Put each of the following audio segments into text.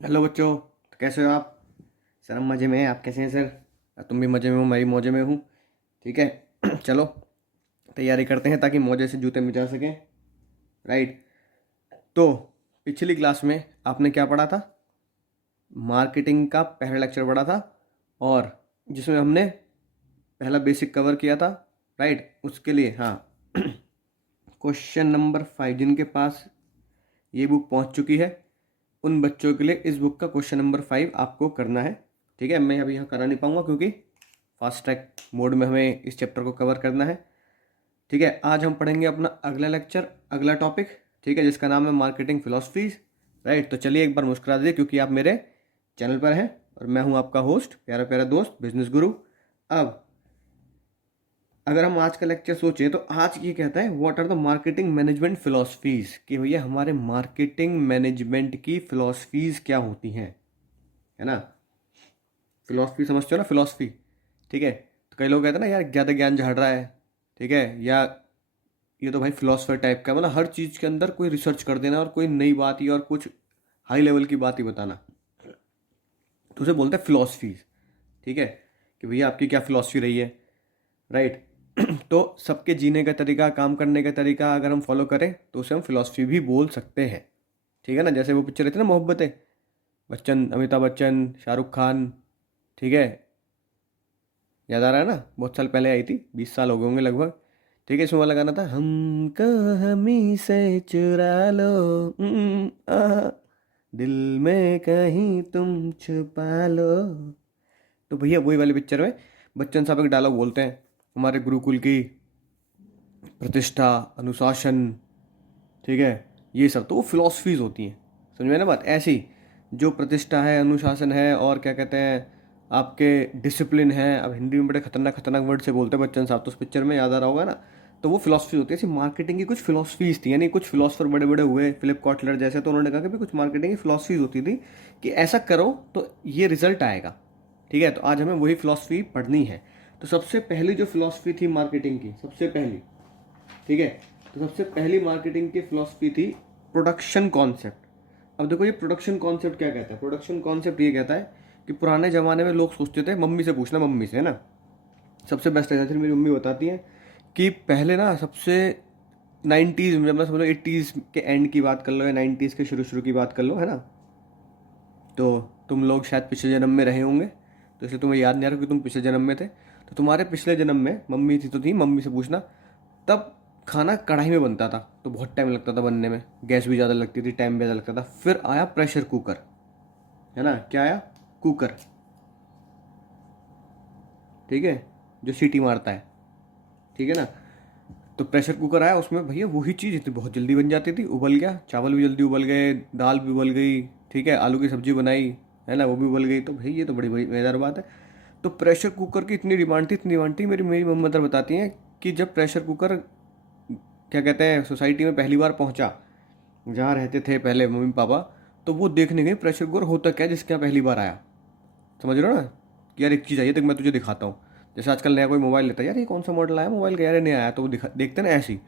Hello बच्चों। तो कैसे हो आप? सर हम मज़े में हैं। आप कैसे हैं सर? तुम भी मज़े में हो, मैं भी मौजे में हूँ। ठीक है। चलो तैयारी करते हैं ताकि मौजे से जूते मिटा सकें। राइट। तो पिछली क्लास में आपने क्या पढ़ा था? मार्केटिंग का पहला लेक्चर पढ़ा था, और जिसमें हमने पहला बेसिक कवर किया था। राइट। उसके लिए हाँ, क्वेश्चन नंबर 5 जिनके पास ये बुक पहुंच चुकी है उन बच्चों के लिए इस बुक का क्वेश्चन नंबर 5 आपको करना है। ठीक है। मैं अभी यहाँ करा नहीं पाऊंगा क्योंकि फास्ट ट्रैक मोड में हमें इस चैप्टर को कवर करना है। ठीक है। आज हम पढ़ेंगे अपना अगला लेक्चर, अगला टॉपिक। ठीक है, जिसका नाम है मार्केटिंग फिलोसफीज। राइट। तो चलिए एक बार मुस्कुरा दीजिए क्योंकि आप मेरे चैनल पर हैं और मैं हूं आपका होस्ट, प्यारा प्यारा दोस्त, बिजनेस गुरु। अब अगर हम आज का लेक्चर सोचें तो आज ये कहता है what are the marketing management philosophies, कि भैया हमारे मार्केटिंग मैनेजमेंट की फिलोसफीज क्या होती हैं। है ना? फिलोसफी समझते हो ना, फिलोसफी। ठीक है। तो कई लोग कहते हैं ना, यार ज़्यादा ज्ञान झाड़ रहा है। ठीक है, या ये तो भाई फिलोसफर टाइप का, मतलब हर चीज़ के अंदर कोई रिसर्च कर देना और कोई नई बात ही और कुछ हाई लेवल की बात ही बताना, तो उसे बोलते हैं फिलोसफीज। ठीक है, कि भैया आपकी क्या फिलोसफी रही है। राइट। तो सबके जीने का तरीका, काम करने का तरीका अगर हम फॉलो करें तो उसे हम फिलोसफी भी बोल सकते हैं। ठीक है ना? जैसे वो पिक्चर रहती है ना, मोहब्बतें, बच्चन, अमिताभ बच्चन, शाहरुख खान। ठीक है, याद आ रहा है ना? बहुत साल पहले आई थी, 20 साल हो गए होंगे लगभग। ठीक है। इसमें वाला गाना था, हमको हमी से चुरा लो, दिल में कहीं तुम छुपा लो। तो भैया वही वाली पिक्चर में बच्चन साहब एक डायलॉग बोलते हैं, हमारे गुरुकुल की प्रतिष्ठा, अनुशासन। ठीक है, ये सब तो वो फिलॉसफीज होती हैं। समझ में ना बात? ऐसी जो प्रतिष्ठा है, अनुशासन है, और क्या कहते हैं, आपके डिसिप्लिन है। अब हिंदी में बड़े खतरनाक खतरनाक वर्ड से बोलते हैं बच्चन साहब, तो उस पिक्चर में याद आ रहा होगा ना। तो वो फिलॉसफी होती है। ऐसी मार्केटिंग की कुछ फिलॉसफीज थी, यानी कुछ फिलोसफर बड़े बड़े हुए, फिलिप कॉटलर जैसे, तो उन्होंने कहा कि भाई कुछ मार्केटिंग की फिलॉसफीज होती थी कि ऐसा करो तो ये रिजल्ट आएगा। ठीक है, तो आज हमें वही फिलॉसफी पढ़नी है। तो सबसे पहली जो फिलॉसफी थी मार्केटिंग की, सबसे पहली, ठीक है, तो सबसे पहली मार्केटिंग की फिलॉसफी थी प्रोडक्शन कॉन्सेप्ट। अब देखो ये प्रोडक्शन कॉन्सेप्ट क्या कहता है। प्रोडक्शन कॉन्सेप्ट ये कहता है कि पुराने ज़माने में लोग सोचते थे, मम्मी से पूछना, मम्मी से, है ना, सबसे बेस्ट एग्जाम्पल मेरी मम्मी बताती हैं कि पहले ना सबसे 90s में, मतलब समझ लो 80s के एंड की बात कर लो या 90s के शुरू शुरू की बात कर लो, है ना, तो तुम लोग शायद पिछले जन्म में रहे होंगे, तो इसलिए तुम्हें याद नहीं आ रहा कि तुम पिछले जन्म में थे। तो तुम्हारे पिछले जन्म में मम्मी थी तो थी, मम्मी से पूछना, तब खाना कढ़ाई में बनता था तो बहुत टाइम लगता था बनने में, गैस भी ज़्यादा लगती थी, टाइम भी ज़्यादा लगता था। फिर आया प्रेशर कुकर, है ना, क्या आया? कुकर। ठीक है, जो सीटी मारता है। ठीक है ना? तो प्रेशर कुकर आया, उसमें भैया वही चीज़ इतनी बहुत जल्दी बन जाती थी, उबल गया, चावल भी जल्दी उबल गए, दाल भी उबल गई। ठीक है, आलू की सब्जी बनाई, है ना, वो भी उबल गई। तो भाई ये तो बड़ी बड़ी मज़ेदार बात है। तो प्रेशर कुकर की इतनी डिमांड थी, इतनी डिमांड थी, मेरी मेरी मदर बताती हैं कि जब प्रेशर कुकर, क्या कहते हैं, सोसाइटी में पहली बार पहुंचा, जहाँ रहते थे पहले मम्मी पापा, तो वो देखने गए प्रेशर कुकर होता क्या है जिसके यहाँ पहली बार आया। समझ रहे हो ना? कि यार एक चीज़ आई है, देख मैं तुझे दिखाता हूँ। जैसे आजकल नया कोई मोबाइल लेता है, यार ये कौन सा मॉडल आया मोबाइल का, यार ये नया आया, तो वो देखते ना ऐसी।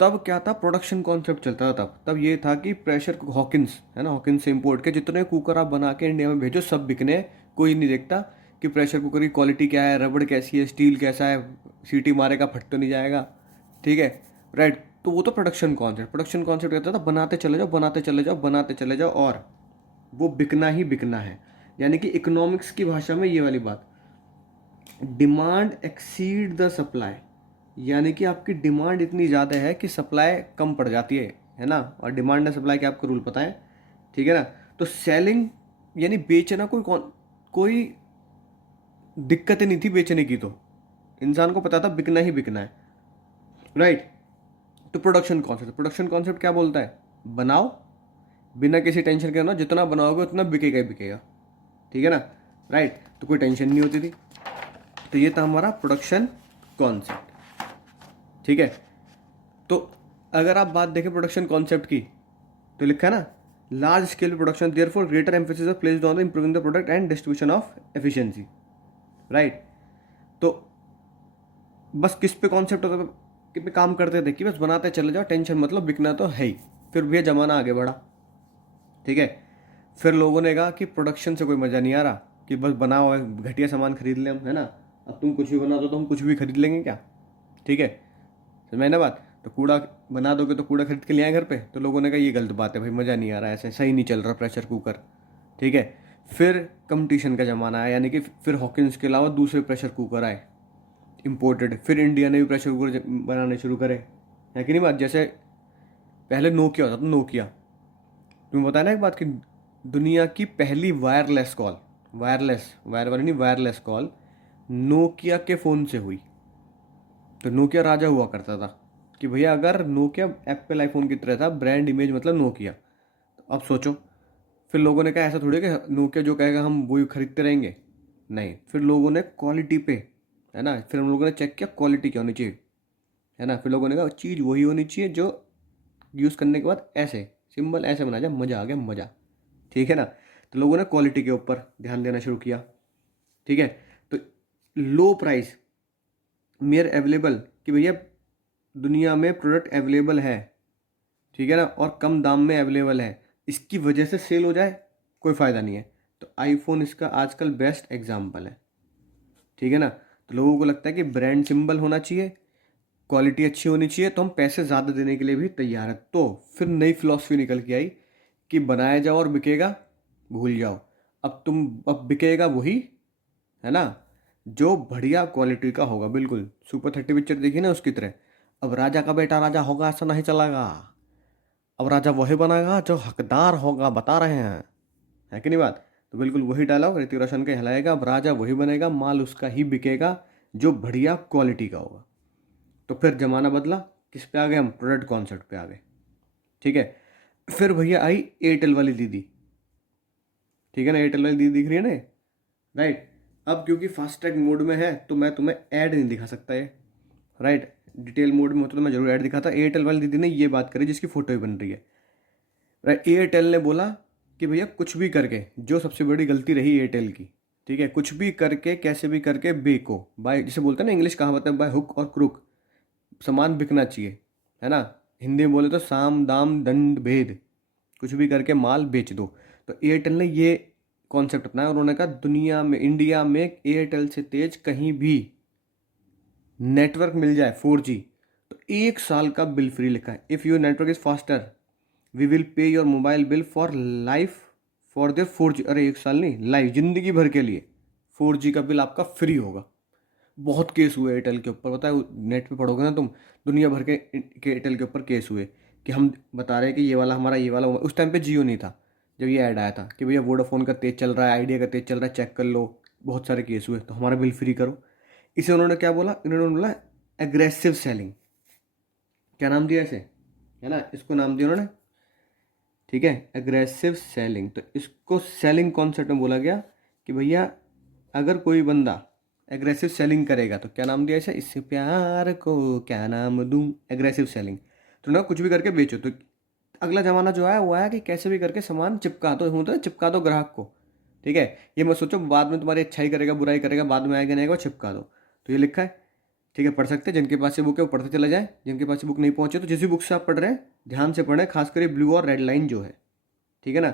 तब क्या था, प्रोडक्शन कॉन्सेप्ट चलता था। तब ये था कि प्रेशर, हॉकिंस, है ना, हॉकिंस से इम्पोर्ट के जितने कुकर आप बना के इंडिया में भेजो सब बिकने। कोई नहीं देखता कि प्रेशर कुकर की क्वालिटी क्या है, रबड़ कैसी है, स्टील कैसा है, सीटी मारेगा फट तो नहीं जाएगा। ठीक है। राइट। तो वो तो प्रोडक्शन कॉन्सेप्ट कहता था बनाते चले जाओ, बनाते चले जाओ, बनाते चले जाओ, और वो बिकना ही बिकना है। यानी कि इकोनॉमिक्स की भाषा में ये वाली बात, डिमांड एक्सीड द सप्लाई, यानी कि आपकी डिमांड इतनी ज़्यादा है कि सप्लाई कम पड़ जाती है ना। और डिमांड एंड सप्लाई के आपको रूल पता है। ठीक है ना? तो सेलिंग यानी बेचना, कोई दिक्कत ही नहीं थी बेचने की, तो इंसान को पता था बिकना ही बिकना है। राइट। तो प्रोडक्शन कॉन्सेप्ट क्या बोलता है? बनाओ, बिना किसी टेंशन के ना, जितना बनाओगे उतना बिकेगा ही बिकेगा। ठीक है ना? राइट। तो कोई टेंशन नहीं होती थी। तो ये था हमारा प्रोडक्शन कॉन्सेप्ट। ठीक है। तो अगर आप बात देखें प्रोडक्शन कॉन्सेप्ट की, तो लिखा है ना, large scale production there for greater emphasis placed on the improving the product and distribution of efficiency. Right. तो बस किस पे कॉन्सेप्ट होता था, कि पे काम करते थे कि बस बनाते चले जाओ, टेंशन मतलब बिकना तो है ही। फिर भैया जमाना आगे बढ़ा। ठीक है। फिर लोगों ने कहा कि प्रोडक्शन से कोई मज़ा नहीं आ रहा, कि बस बना हुआ घटिया सामान खरीद लें हम, है ना। अब तुम कुछ भी बना दो तो हम कुछ भी खरीद लेंगे क्या, ठीक है, समझ में ना बात। तो कूड़ा बना दोगे तो कूड़ा खरीद के ले आए घर पे, तो लोगों ने कहा ये गलत बात है भाई, मज़ा नहीं आ रहा, ऐसे सही नहीं चल रहा प्रेशर कुकर, ठीक है। फिर कंपटीशन का ज़माना आया, यानी कि फिर हॉकिंस के अलावा दूसरे प्रेशर कुकर आए इम्पोर्टेड। फिर इंडिया ने भी प्रेशर कुकर बनाने शुरू करे, है कि नहीं बात। जैसे पहले नोकिया होता था, नोकिया, तुम्हें बताया ना एक बात कि दुनिया की पहली वायरलेस कॉल, वायर वाली नहीं, वायरलेस कॉल नोकिया के फ़ोन से हुई। तो नोकिया राजा हुआ करता था कि भैया, अगर नोकिया एप्पल आईफोन की तरह था, ब्रांड इमेज मतलब नोकिया। तो अब सोचो, फिर लोगों ने कहा ऐसा थोड़ी कि नोकिया जो कहेगा हम वही खरीदते रहेंगे, नहीं, फिर लोगों ने क्वालिटी पे, है ना, फिर हम लोगों ने चेक किया क्वालिटी क्या होनी चाहिए, है ना। फिर लोगों ने कहा चीज़ वही होनी चाहिए जो यूज़ करने के बाद ऐसे सिंबल ऐसे बना जाए, मज़ा आ गया मज़ा, ठीक है ना। तो लोगों ने क्वालिटी के ऊपर ध्यान देना शुरू किया, ठीक है। तो लो प्राइस मेयर अवेलेबल, कि भैया दुनिया में प्रोडक्ट अवेलेबल है, ठीक है ना, और कम दाम में अवेलेबल है, इसकी वजह से सेल हो जाए, कोई फ़ायदा नहीं है। तो आईफोन इसका आजकल बेस्ट एग्जाम्पल है, ठीक है ना। तो लोगों को लगता है कि ब्रांड सिंबल होना चाहिए, क्वालिटी अच्छी होनी चाहिए, तो हम पैसे ज़्यादा देने के लिए भी तैयार है। तो फिर नई फिलॉसफी निकल के आई कि बनाया जाओ और बिकेगा भूल जाओ। अब बिकेगा वही, है ना, जो बढ़िया क्वालिटी का होगा, बिल्कुल सुपर 30 पिक्चर देखी ना उसकी तरह। अब राजा का बेटा राजा होगा ऐसा नहीं चलेगा, अब राजा वही बनेगा जो हकदार होगा, बता रहे हैं, है कि नहीं बात। तो बिल्कुल वही डायलॉग ऋतिक रोशन के हिलाएगा, अब राजा वही बनेगा, माल उसका ही बिकेगा जो बढ़िया क्वालिटी का होगा। तो फिर ज़माना बदला, किस पे आ गए हम, प्रोडक्ट कॉन्सेप्ट पे आ गए, ठीक है। फिर भैया आई एयरटेल वाली दीदी, ठीक है ना, एयरटेल वाली दीदी दिख रही है ना, राइट। अब क्योंकि फास्ट ट्रैक मोड में है तो मैं तुम्हें ऐड नहीं दिखा सकता है, राइट। डिटेल मोड में होता तो मैं जरूर ऐड दिखाता। एयरटेल वाली दीदी ने ये बात करी जिसकी फोटो ही बन रही है, राइट। एयरटेल ने बोला कि भैया कुछ भी करके, जो सबसे बड़ी गलती रही एयरटेल की, ठीक है, कुछ भी करके कैसे भी करके बेको, बाय, जिसे बोलते हैं ना इंग्लिश कहावत है, बाय हुक और क्रुक सामान बिकना चाहिए, है ना। हिंदी में बोले तो साम दाम दंड भेद, कुछ भी करके माल बेच दो। तो एयरटेल ने ये कॉन्सेप्ट अपनाया, उन्होंने कहा दुनिया में, इंडिया में एयरटेल से तेज कहीं भी नेटवर्क मिल जाए 4G तो 1 साल का बिल फ्री लिखा है। If your network is faster we will pay your mobile bill for life for their 4G। अरे 1 साल नहीं, लाइफ, जिंदगी भर के लिए 4G का बिल आपका फ्री होगा। बहुत केस हुए एयरटेल के ऊपर, पता है, नेट पे पढ़ोगे ना तुम, दुनिया भर के एयरटेल के ऊपर केस हुए कि हम बता रहे हैं कि ये वाला हमारा, ये वाला, उस टाइम पे जियो नहीं था जब ये ऐड आया था कि भैया वोडाफोन का तेज चल रहा है, आइडिया का तेज चल रहा है, चेक कर लो, बहुत सारे केस हुए, तो हमारा बिल फ्री करो। इसे उन्होंने क्या बोला, इन्होंने बोला एग्रेसिव सेलिंग। क्या नाम दिया इसे, है ना, इसको नाम दिया उन्होंने, ठीक है, एग्रेसिव सेलिंग। तो इसको सेलिंग कॉन्सेप्ट में बोला गया कि भैया अगर कोई बंदा एग्रेसिव सेलिंग करेगा तो क्या नाम दिया इसे, इससे प्यार को क्या नाम दूं, एग्रेसिव सेलिंग। तो ना कुछ भी करके बेचो। तो अगला जमाना जो आया वो आया कि कैसे भी करके सामान चिपका दो, होता है चिपका दो ग्राहक को, ठीक है। ये मत सोचो बाद में तुम्हारी अच्छाई करेगा बुराई करेगा, बाद में आएगा नहीं आएगा, चिपका दो। तो ये लिखा है, ठीक है, पढ़ सकते हैं, जिनके पास ये बुक है वो पढ़ते चले जाए, जिनके पास ये बुक नहीं पहुंचे तो जिस भी बुक से आप पढ़ रहे हैं ध्यान से पढ़ें, खासकर ये ब्लू और रेड लाइन जो है, ठीक है ना।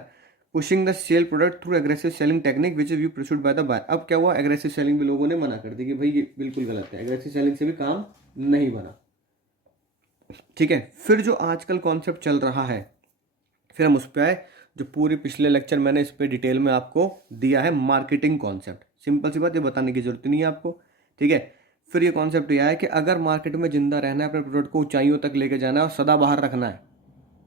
Pushing the sale product through aggressive selling technique which is you pursued by the by. अब क्या हुआ, एग्रेसिव सेलिंग भी लोगों ने मना कर दी कि भाई ये बिल्कुल गलत है, एग्रेसिव सेलिंग से भी काम नहीं बना, ठीक है। फिर जो आजकल कॉन्सेप्ट चल रहा है, फिर हम उस पर आए, जो पूरी पिछले लेक्चर मैंने इस पर डिटेल में आपको दिया है, मार्केटिंग कॉन्सेप्ट। सिंपल सी बात, ये बताने की जरूरत नहीं है आपको, ठीक है। फिर ये कॉन्सेप्ट ये आया कि अगर मार्केट में जिंदा रहना है, अपने प्रोडक्ट को ऊंचाइयों तक लेके जाना है और सदा बाहर रखना है,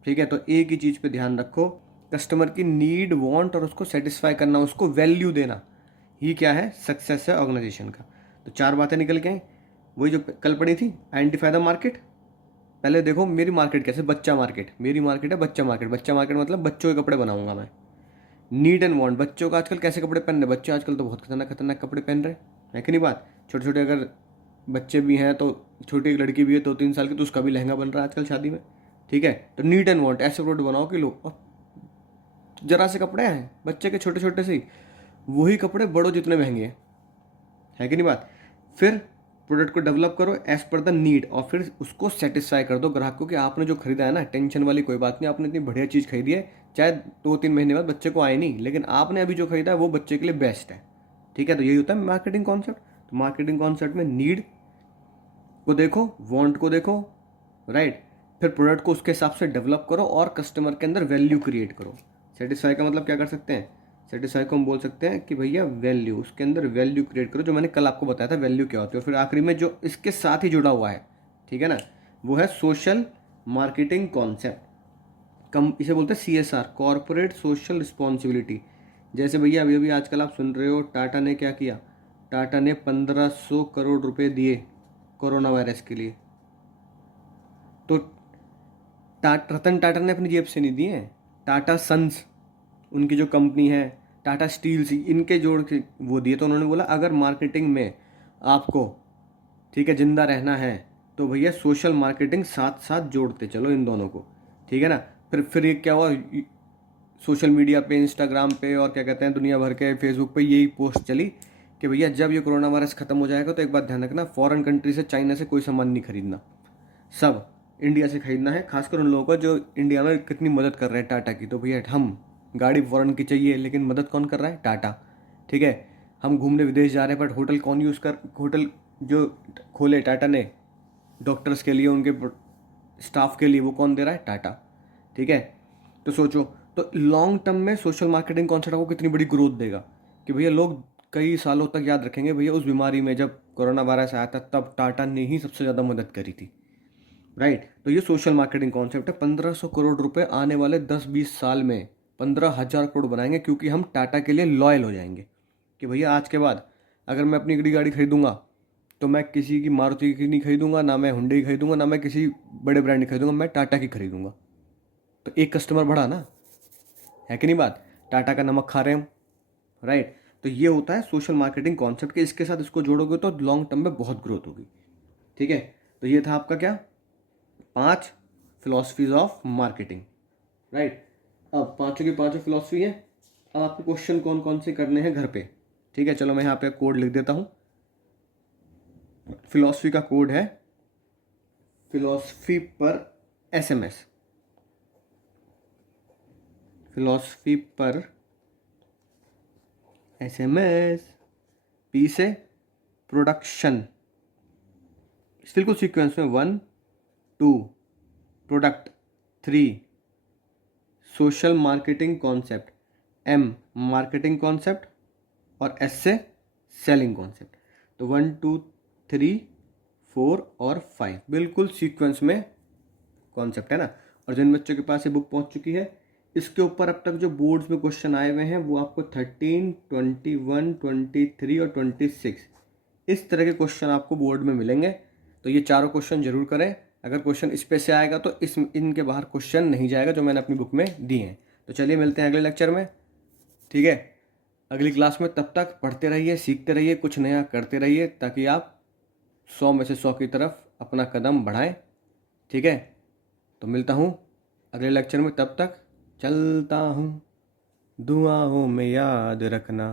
ठीक है, तो एक ही चीज़ पे ध्यान रखो, कस्टमर की नीड वांट और उसको सेटिस्फाई करना, उसको वैल्यू देना, ही क्या है, सक्सेस है ऑर्गेनाइजेशन का। तो 4 बातें निकल के आई, वही जो कल पड़ी थी, आइडेंटिफाई द मार्केट। पहले देखो मेरी मार्केट कैसे, बच्चा मार्केट, मेरी मार्केट है बच्चा मार्केट, बच्चा मार्केट मतलब बच्चों के कपड़े बनाऊंगा मैं। नीड एंड वांट, बच्चों का आजकल कैसे कपड़े पहन रहे, बच्चे आजकल तो बहुत खतरनाक खतरनाक कपड़े पहन रहे हैं, कि नहीं बात। छोटे छोटे अगर बच्चे भी हैं तो, छोटी एक लड़की भी है 2-3 साल की, तो उसका भी लहंगा बन रहा है आजकल शादी में, ठीक है। तो नीड एंड वांट, ऐसे प्रोडक्ट बनाओ कि लोग, और जरा से कपड़े हैं बच्चे के छोटे छोटे से ही, वही कपड़े बड़ों जितने महंगे हैं, है कि नहीं बात। फिर प्रोडक्ट को डेवलप करो एज पर द नीड और फिर उसको सेटिस्फाई कर दो ग्राहक को कि आपने जो खरीदा है ना, टेंशन वाली कोई बात नहीं, आपने इतनी बढ़िया चीज़ खरीदी है, चाहे 2-3 महीने बाद बच्चे को आए नहीं, लेकिन आपने अभी जो खरीदा है वो बच्चे के लिए बेस्ट है। ठीक है, तो यही होता है मार्केटिंग कॉन्सेप्ट। तो मार्केटिंग कॉन्सेप्ट में नीड को देखो, वांट को देखो, राइट, फिर प्रोडक्ट को उसके हिसाब से डेवलप करो और कस्टमर के अंदर वैल्यू क्रिएट करो। सेटिस्फाई का मतलब क्या कर सकते हैं, सेटिस्फाई को हम बोल सकते हैं कि भैया वैल्यू, उसके अंदर वैल्यू क्रिएट करो, जो मैंने कल आपको बताया था वैल्यू क्या होती है। और फिर आखिरी में जो इसके साथ ही जुड़ा हुआ है, ठीक है ना, वो है सोशल मार्केटिंग कॉन्सेप्ट। कम इसे बोलते हैं CSR, कॉरपोरेट सोशल रिस्पॉन्सिबिलिटी। जैसे भैया अभी अभी आजकल आप सुन रहे हो टाटा ने क्या किया, टाटा ने 1500 करोड़ रुपए दिए कोरोना वायरस के लिए। तो रतन टाटा ने अपनी जेब से नहीं दिए हैं, टाटा सन्स उनकी जो कंपनी है, टाटा स्टील्स, इनके जोड़ के वो दिए। तो उन्होंने बोला अगर मार्केटिंग में आपको, ठीक है, जिंदा रहना है तो भैया सोशल मार्केटिंग साथ साथ जोड़ते चलो इन दोनों को। ठीक है ना, फिर ये क्या हुआ, सोशल मीडिया पे, इंस्टाग्राम पे और क्या कहते हैं दुनिया भर के फेसबुक पे यही पोस्ट चली कि भैया जब ये कोरोना वायरस खत्म हो जाएगा तो एक बात ध्यान रखना, फॉरेन कंट्री से, चाइना से कोई सामान नहीं खरीदना, सब इंडिया से खरीदना है। खासकर उन लोगों को जो इंडिया में कितनी मदद कर रहे हैं टाटा की। तो भैया हम, गाड़ी फॉरेन की चाहिए लेकिन मदद कौन कर रहा है, टाटा। ठीक है, हम घूमने विदेश जा रहे हैं बट होटल कौन यूज़ कर, होटल जो खोले टाटा ने डॉक्टर्स के लिए, उनके स्टाफ के लिए, वो कौन दे रहा है, टाटा। ठीक है, तो सोचो, तो लॉन्ग टर्म में सोशल मार्केटिंग कॉन्सेप्ट आपको कितनी बड़ी ग्रोथ देगा कि भैया लोग कई सालों तक याद रखेंगे भैया उस बीमारी में जब कोरोना वायरस आया था तब टाटा ने ही सबसे ज़्यादा मदद करी थी, राइट। तो ये सोशल मार्केटिंग कॉन्सेप्ट है। 1500 करोड़ रुपए आने वाले 10-20 साल में 15,000 करोड़ बनाएंगे, क्योंकि हम टाटा के लिए लॉयल हो जाएंगे कि भैया आज के बाद अगर मैं अपनी बड़ी गाड़ी खरीदूंगा तो मैं किसी की मारुति की नहीं खरीदूंगा, ना मैं हुंडई खरीदूंगा, ना मैं किसी बड़े ब्रांड की खरीदूंगा, मैं टाटा की खरीदूंगा। तो एक कस्टमर बढ़ा ना, है कि नहीं बात, टाटा का नमक खा रहे हैं हम, राइट। तो ये होता है सोशल मार्केटिंग कॉन्सेप्ट के, इसके साथ इसको जोड़ोगे तो लॉन्ग टर्म में बहुत ग्रोथ होगी। ठीक है, तो ये था आपका क्या, 5 फिलॉसफीज ऑफ मार्केटिंग, राइट। अब पांचों की पांचों फिलॉसफी है। अब आपको क्वेश्चन कौन कौन से करने हैं घर पे। ठीक है, चलो मैं यहाँ पे कोड लिख देता हूँ। फिलॉसफी का कोड है फिलॉसफी पर SMS, फिलॉसफी पर SMS, P से प्रोडक्शन, बिल्कुल सीक्वेंस में 1 2 product, 3 social marketing concept, M marketing concept और S से सेलिंग कॉन्सेप्ट। तो 1 2 3 4 और 5 बिल्कुल सीक्वेंस में कॉन्सेप्ट है ना। और जिन बच्चों के पास ये बुक पहुंच चुकी है, इसके ऊपर अब तक जो बोर्ड्स में क्वेश्चन आए हुए हैं वो आपको 13, 21, 23 और 26 इस तरह के क्वेश्चन आपको बोर्ड में मिलेंगे। तो ये चारों क्वेश्चन जरूर करें। अगर क्वेश्चन इस पे से आएगा तो इनके बाहर क्वेश्चन नहीं जाएगा जो मैंने अपनी बुक में दिए हैं। तो चलिए मिलते हैं अगले लेक्चर में, ठीक है, अगली क्लास में। तब तक पढ़ते रहिए, सीखते रहिए, कुछ नया करते रहिए, ताकि आप 100 में से 100 की तरफ अपना कदम बढ़ाएं। ठीक है, तो मिलता हूँ अगले लेक्चर में, तब तक चलता हूँ, दुआओं में याद रखना।